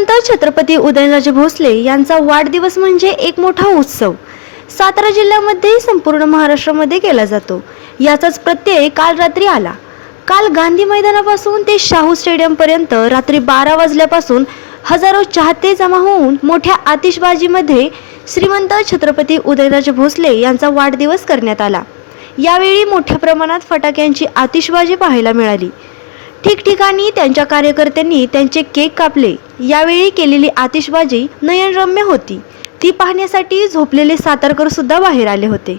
श्रीमंत छत्रपती उदयनराजे भोसले यांचा वाढदिवस म्हणजे एक मोठा उत्सव. सातारा जिल्ह्यामध्ये संपूर्ण महाराष्ट्रामध्ये केला जातो. याचाच प्रत्यय काल रात्री आला. काल गांधी मैदानापासून ते शाहू स्टेडियमपर्यंत रात्री बारा वाजल्यापासून हजारो चाहते जमा होऊन मोठ्या आतिषबाजीमध्ये श्रीमंत छत्रपती उदयनराजे भोसले यांचा वाढदिवस करण्यात आला. यावेळी मोठ्या प्रमाणात फटाक्यांची आतिषबाजी पाहायला मिळाली. ठिकठिकाणी त्यांच्या कार्यकर्त्यांनी त्यांचे केक कापले यावेळी केलेली आतिषबाजी नयनरम्य होती ती पाहण्यासाठी झोपलेले सातारकर सुद्धा बाहेर आले होते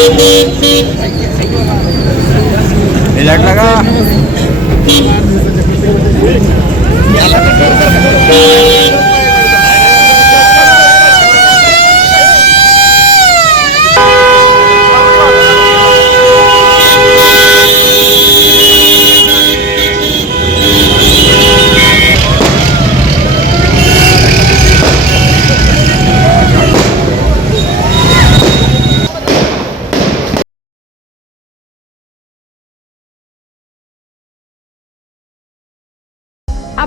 এক লাখ টাকা? আচ্ছা,